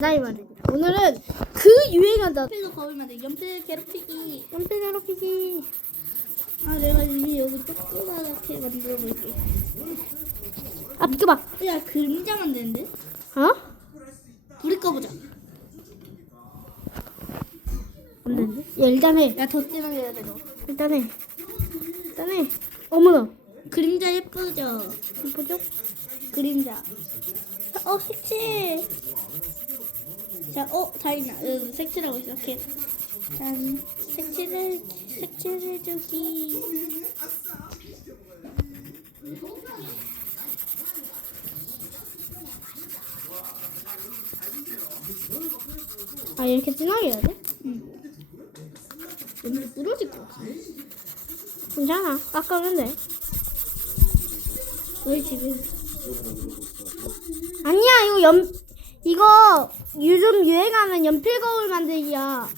나이 말입니다. 오늘은 그 유행하다 연필로 거울 만들 연필 괴롭히기 연필 괴롭히기. 아 내가 이제 여기 조그맣게 만들어 볼게 아 비켜봐. 야 그림자 만드는데? 어? 불이 꺼보자 안 되는데? 야 일단 해. 야더 진하게 해야 돼 너. 일단 해. 일단 해. 어머나. 그림자 예쁘죠? 예쁘죠? 그림자 어 색칠 자 어 다이나 응, 색칠하고 시작해 짠 색칠을 색칠해주기 아 이렇게 진하게 해야 돼? 응 연필 부러질 것 같은데? 괜찮아. 깎으면 돼. 너희 집에 아니야 이거 연 이거 유행하는 연필 거울 만들기야.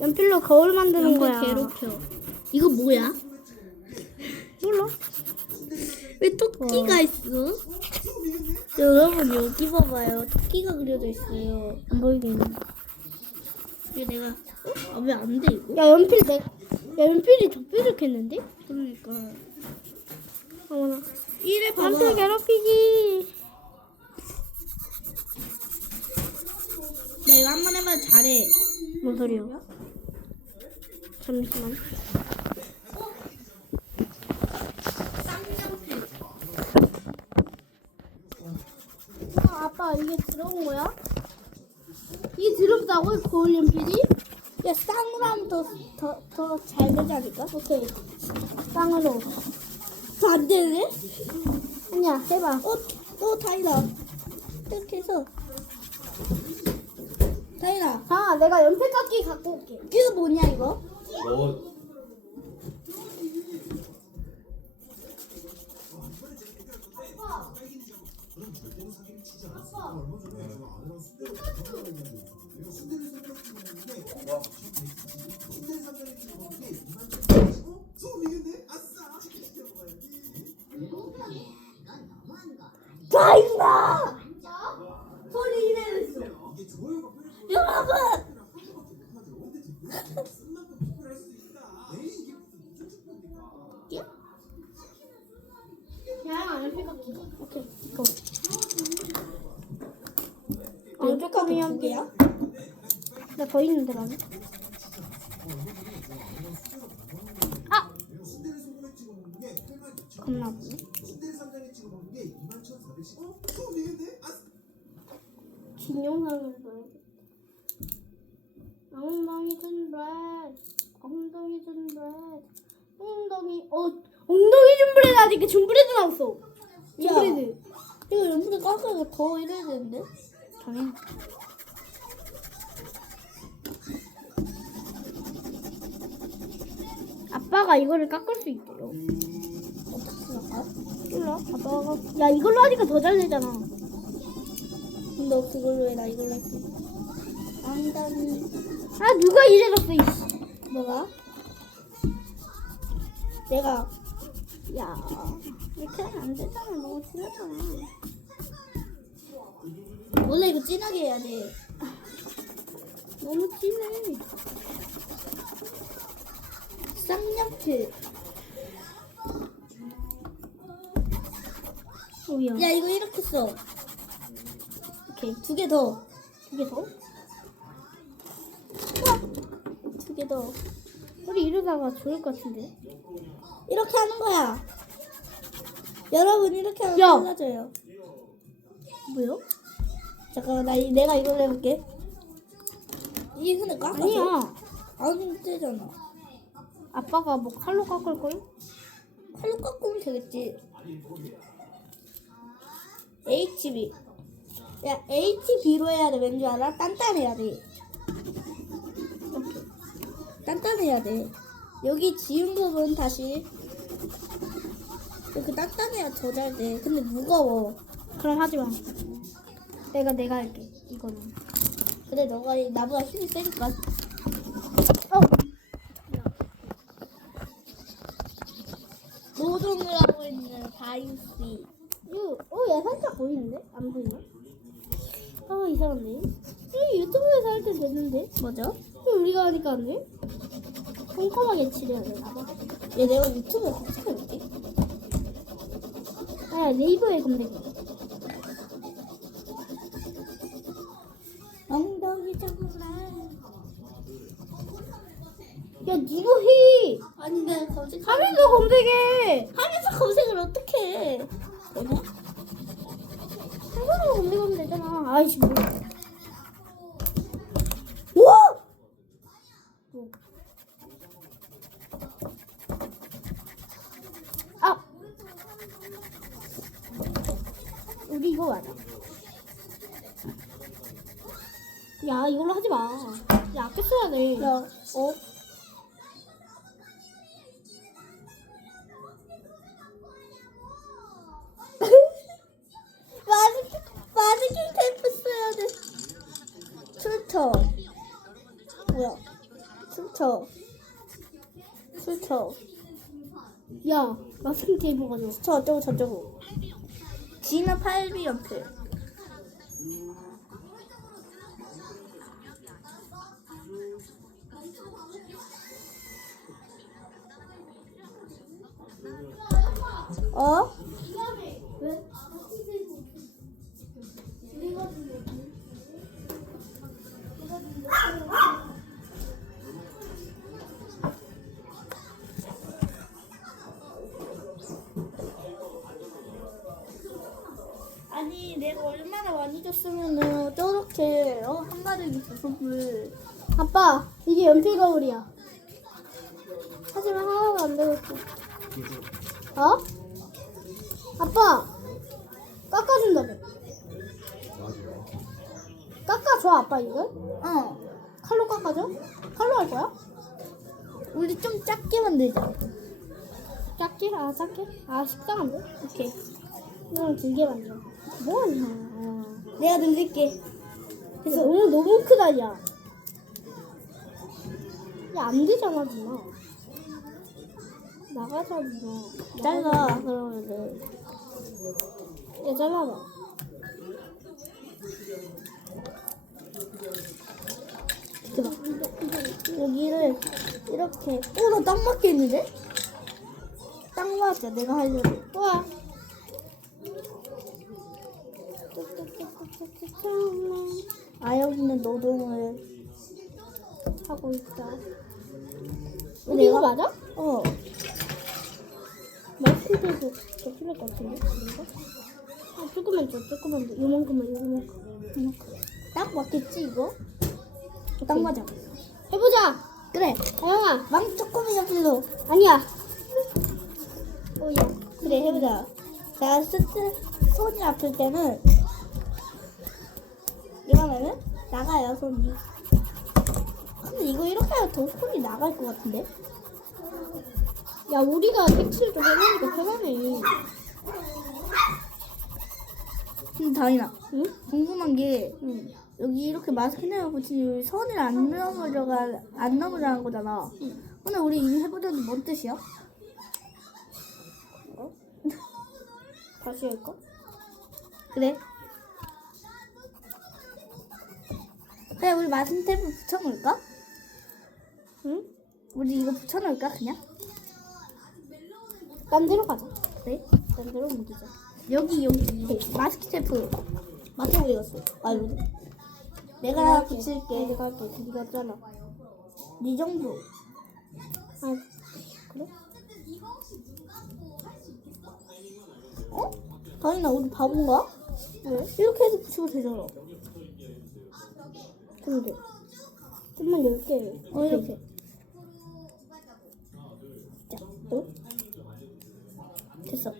연필로 거울 만드는 거야. 괴롭혀 이거 뭐야? 몰라. 왜 토끼가 있어? 여러분 여기 봐봐요. 토끼가 그려져 있어요. 안 보이겠네. 이거 내가 아왜 안 돼 이거? 야 연필 내. 야 연필이 더 뾰족했는데? 그러니까 어머나. 이래 봐봐. 연필 괴롭히기. 이거 한 번 해봐 잘해. 뭔 소리야? 잠시만. 아, 아빠 이게 들어온 거야? 이게 들었다고 거울 연필이? 야 쌍으로 하면 더더 잘 되지 않을까? 오케이. 쌍으로. 안 되네? 아니야 해봐. 어, 어 다이다. 이렇게 해서 다이다. 아 내가 연필 깎기 갖고 올게. 이거 뭐냐 이거? 너 더 있는데 나는. 아! 겁나 보네. 긴 영상을 봐야겠다. 엉덩이 준 브레드, 엉덩이 준 브레드, 엉덩이 어 엉덩이 준 브레드 아직 준 브레드 나왔어. 준 야. 브레드. 이거 연필 깎아서 더 이래야 되는데? 당연. 아빠가 이거를 깎을 수 있대요. 어떻게 깎아? 몰라. 아빠가 야 이걸로 하니까 더 잘 되잖아. 너 그걸로 해, 나 이걸로 할게. 안다니. 아 누가 이래줬어 이씨. 뭐가? 내가 야 이렇게 하면 안 되잖아. 너무 티나잖아. 원래 이거 진하게 해야 돼. 너무 티네. 쌍꺼풀. 오야. 야 이거 이렇게 써. 오케이 두 개 더. 두 개 더. 두 개 더. 우리 이러다가 죽을 것 같은데. 이렇게 하는 거야. 여러분 이렇게 하면 야. 달라져요. 뭐요? 잠깐만 나 이- 내가 이걸로 해볼게. 이게 근데 깎아줘? 아니야. 안 되잖아. 아빠가 뭐 칼로 깎을 걸? 칼로 깎으면 되겠지. HB. 야 HB로 해야 돼. 왠지 알아? 단단해야 돼. 이렇게. 단단해야 돼. 여기 지운 부분 다시 이렇게 단단해야 더 잘 돼. 근데 무거워. 그럼 하지 마. 내가 내가 할게. 이거는. 근데 너가 이- 나보다 힘이 세니까. 어. 노동을 하고 있는 다인씨. 이거 어야 살짝 보이는데? 안 보이나? 아 이상한데. 이 유튜브에서 할때 됐는데. 뭐죠? 왜 우리가 하니까 안 돼? 꼼꼼하게 칠해야 되나 봐. 얘 내가 유튜브에 검색해볼게. 아 네이버에 검색해. 엉덩이 잡으라. 야 니가 해. 아니 내가 검색. 하면서 검색해. 하면서 검색을 어떻게 해? 되냐? 하면서 검색하면 되잖아. 아이씨 뭐. 우와! 아. 우리 이거 맞아. 야 이걸로 하지 마. 야 아껴 써야 돼. 야, 어? 출처. 뭐야? 출처. 출처. 야 마스킹 테이프 가져. 저 어쩌고 저쩌고. 진화 8비 연필. 어? 얼마나 많이 줬으면은 저렇게 어 한가득이 두 선물 아빠 이게 연필 거울이야. 하지만 하나도 안 되겠어. 어? 아빠 깎아준다며. 깎아줘 아빠 이걸? 어 칼로 깎아줘? 칼로 할 거야? 우리 좀 작게 만들자 작게? 아 작게? 아 식상한데? 오케이. 이건 길게 만들어. 뭐하냐? 내가 늘릴게 그래서 너무 너무 크다 야. 야 안 되잖아 누나. 나가자 누나. 잘라 그러면은 야 잘라봐. 대박 여기를 이렇게 오나 딱 맞겠는데? 딱 맞아 내가 하려고 와. 아 여기는 노동을 하고 있다. 왜 우리 이거 맞아? 어 마스크도 더 필요할 것 같은데? 이거? 아, 조금만 줘, 조금만 줘. 요만큼만, 요만큼. 딱 맞겠지 이거? 딱 맞아 해보자! 그래 다영아! 망 조금이 잡힐로 아니야! 오야. 그래 해보자 자 스트 손이 아플 때는 이러면은 나가요 손이 근데 이거 이렇게 하면 더 손이 나갈 것 같은데 야, 우리가 색칠 좀 해놓으니까 편하네. 근데 다이나 응? 궁금한 게 응. 여기 이렇게 마스크를 붙이면 선을 안 넘어져가 안 넘어가는 거잖아 근데 우리 이미 해보자는 뭔 뜻이야? 어? 다시 할까? 그래 그래 우리 마스크 테이프 붙여놓을까? 응? 우리 이거 붙여놓을까 그냥? 딴 데로 가자. 그래? 딴 데로 옮기자. 여기 여기 마스크 테이프 맞춰 보였어. 아 여기 내가 붙일게. 내가 할게. 네가 잘라. 네 정도. 아, 그래? 어? 다이나 우리 바본가? 왜? 이렇게 해서 붙이면 되잖아. 근데. 좀만 얇게. 어 이렇게. 자, 또. 됐어.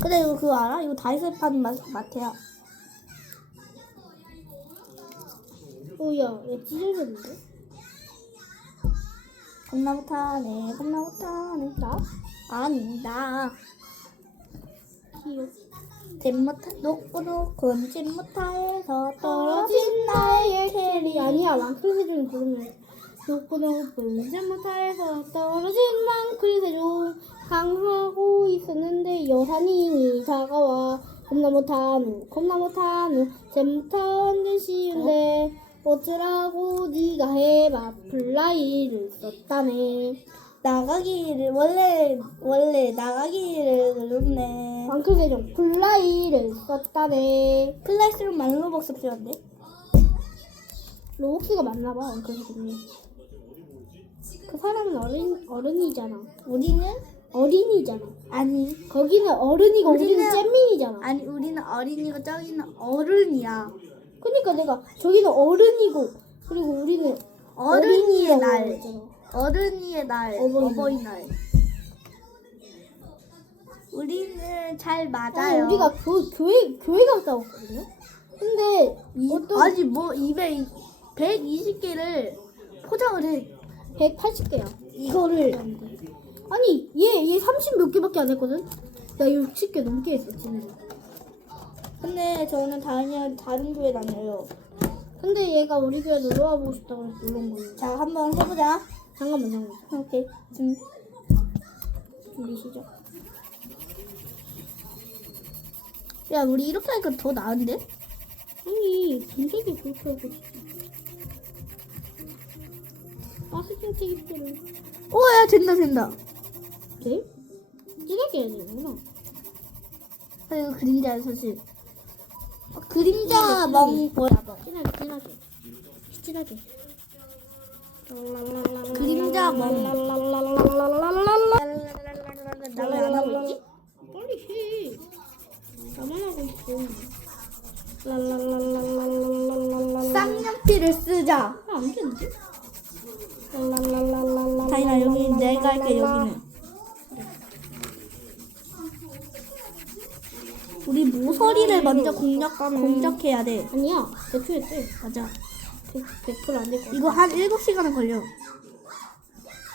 근데 이거 그거 알아? 이거 다이소 파는 마, 마트야. 오야, 얘 찢어졌는데? 겁나 못하네. 겁나 못하네. 나? 아니 나. 귀여 놓고 잼 못하에서 떨어진 나의 캐리. 아니야 랑크리 세 종 부르면 높고 높은 잘못하에서 떨어진 랑크리 세 종 강하고 있었는데 여사님이 다가와 겁나 못하노 겁나 못하노 잼부터 완전 쉬운데 어쩌라고 네가 해봐. 플라이를 썼다네 나가기를 원래 원래 나가기를 눌렀네. 왕클 계정 플라이를 썼다네 클래스룸 말로벅스 필요한데? 로우키가 맞나봐 그 사람은 어린, 어른이잖아 우리는 어린이잖아 아니 거기는 어른이고 우리는 우리는- 잼민이잖아 아니 우리는 어린이고 저기는 어른이야. 그러니까 내가 저기는 어른이고 그리고 우리는 어른이의 어린이라고 날. 했잖아. 어른이의 날 어버이날. 어버이날. 우리는 잘 아니 맞아요. 우리가 교, 교회 교회 갔다 왔거든요. 근데 이, 어떤 아니 뭐 200, 120개를 포장을 해. 180개야. 이거를 아니 얘 얘 30 몇 개밖에 안 했거든. 나 60개 넘게 했어 진짜. 근데 저는 다른 다른 교회 다녀요. 근데 얘가 우리 교회 놀러 와보고 싶다고 해서 놀러 온 거예요. 자 한번 해보자. 잠깐만 잠깐만. 오케이. 음. 준비 시작. 야 우리 이렇게 하니까 더 나은데? 아니 분석이 그렇게 하고. 마스킹 테이프를 오야 된다 된다. 돼? 진하게 해야 되는구나. 아 이거 그림자야 사실. 아, 그림자 멍 보여. 진하게 진하게 진하게. 그림자 멍. 나왜안 하고 있지? 빨리 해. 나만 하고 있어. 쌍년피를 쓰자. 아, 안 되는데? 다이나 여기 내가 할게 여기는. 우리 모서리를 먼저 공격 공격해야 돼. 아니야. 대충 했대. 맞아. 100, 100%안 될 거야. 이거 한 7시간은 걸려.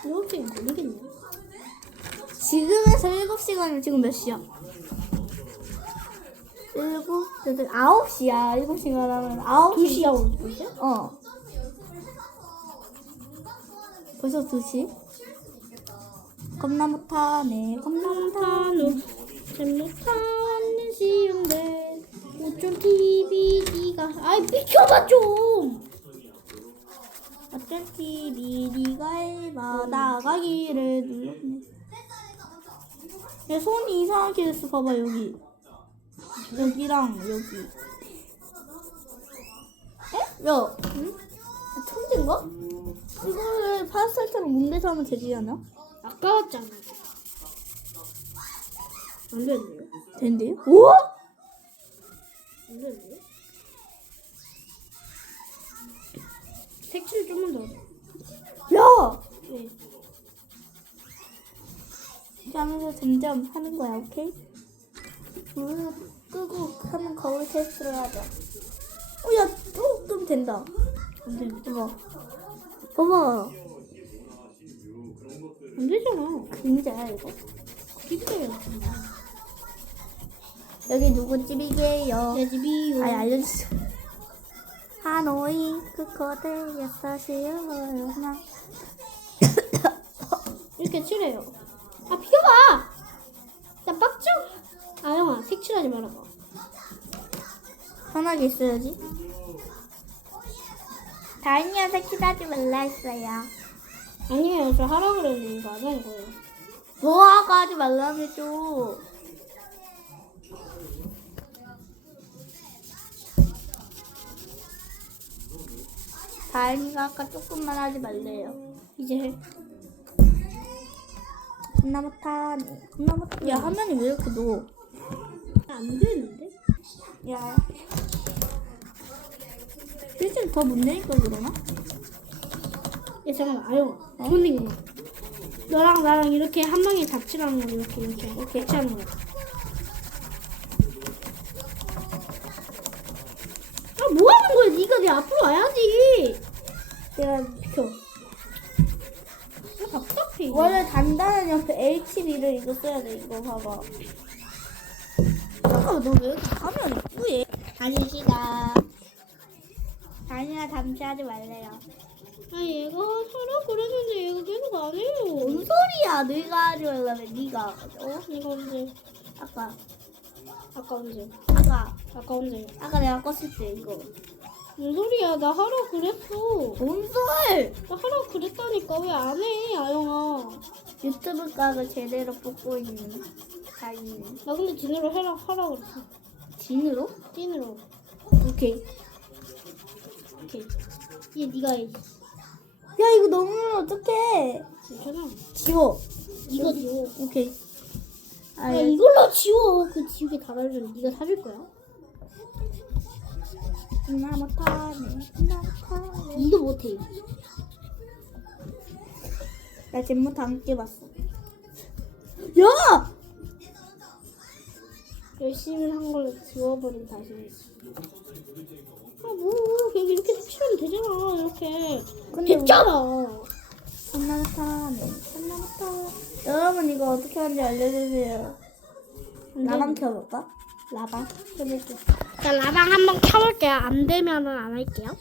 이렇게 모르겠네. 지금에서 7시간이면 지금 몇 시야? 7, 8, 9시야. 7시간 하면 9시. 2시 하고 있어? 어. 벌써 2시? 겁나 못하네. 겁나 못하네. 참 못하는 쉬운데. 어쩜 TV가. 아이, 비켜봐, 좀! 어쩐 TV 네가 해봐 나가기를 눌렀네. 야 손이 이상하게 됐어. 봐봐 여기. 여기랑 여기. 에? 야, 응? 아, 천재인가? 이거를 파스텔처럼 문대서 하면 되지 않아? 아까웠잖아. 안 되는데요? 된대요? 우와! 안 되는데요? 색칠 좀만 더. 야! 네. 이렇게 하면서 점점 하는 거야, 오케이? 불을 끄고 하는 거울 테스트를 하자. 어, 야, 조금 된다. 안 되는데. 봐봐. 봐봐. 안 되잖아. 그림자야, 이거? 기대야. 여기 누구 집이게요? 내 집이요. 아니, 알려주세요. 하노이, 그 거대였어, 시어요, 나. 이렇게 칠해요. 아, 비켜봐! 나 빡쳐! 아, 형아, 색칠하지 말아봐. 편하게 있어야지. 다인이야, 색칠하지 말라 했어요. 아니에요, 저 하라고 그랬는데 이거 안 하는 거예요. 뭐 하고 하지 말라고 해줘. 다인이가 아까 조금만 하지 말래요. 이제 해. 겁나 못하네. 겁나 못하네. 야, 화면이 왜 이렇게 넣어? 안 되는데? 야. 일주일 더못 내니까 그러나? 야, 잠깐만, 아영아. 손님 거. 너랑 나랑 이렇게 한 방에 닥치라는 거 이렇게, 이렇게. 이렇게 같이 하는 거야. 아, 뭐 하는 거야? 네가 내 앞으로 와야지. 내가 비켜. 아, 답답해. 원래 단단한 옆에 HB를 이거 써야 돼. 이거 봐봐. 잠깐만, 너 왜 이렇게 화면 이쁘해? 다시 시작. 다니가 잠시하지 말래요. 아, 얘가 하라고 그랬는데 얘가 계속 안 해요. 뭔 소리야? 네가 하지 말라며, 네가. 어? 이거 이제 아까. 아까 언제? 아까 아까 언제? 아까 내가 껐을 때 이거. 뭔 소리야? 나 하라 그랬어. 뭔 소리? 나 하라 그랬다니까 왜 안 해, 아영아? 유튜브 각을 제대로 뽑고 있는 다이는 나 근데 진으로 해라 하라 그랬어. 진으로? 찐으로. 오케이. 오케이. 얘 네가 해. 야 이거 너무 어떡해? 괜찮아. 지워. 이거 지워. 오케이. 아, 야 이걸로 지워. 그 지우개 달아주면 네가 사줄 거야. 나 못하네. 나 못하네. 이거 못해. 나 잼무 다 함께 봤어. 야! 열심히 한 걸로 지워버린 다시. 아, 뭐, 그냥 이렇게 치면 되잖아, 이렇게. 근데 됐잖아. 나 못하네. 나 못하네. 여러분 이거 어떻게 하는지 알려주세요. 라방 켜볼까? 라방 켜볼게. 자, 라방 한번 켜볼게요. 안 되면은 안 할게요.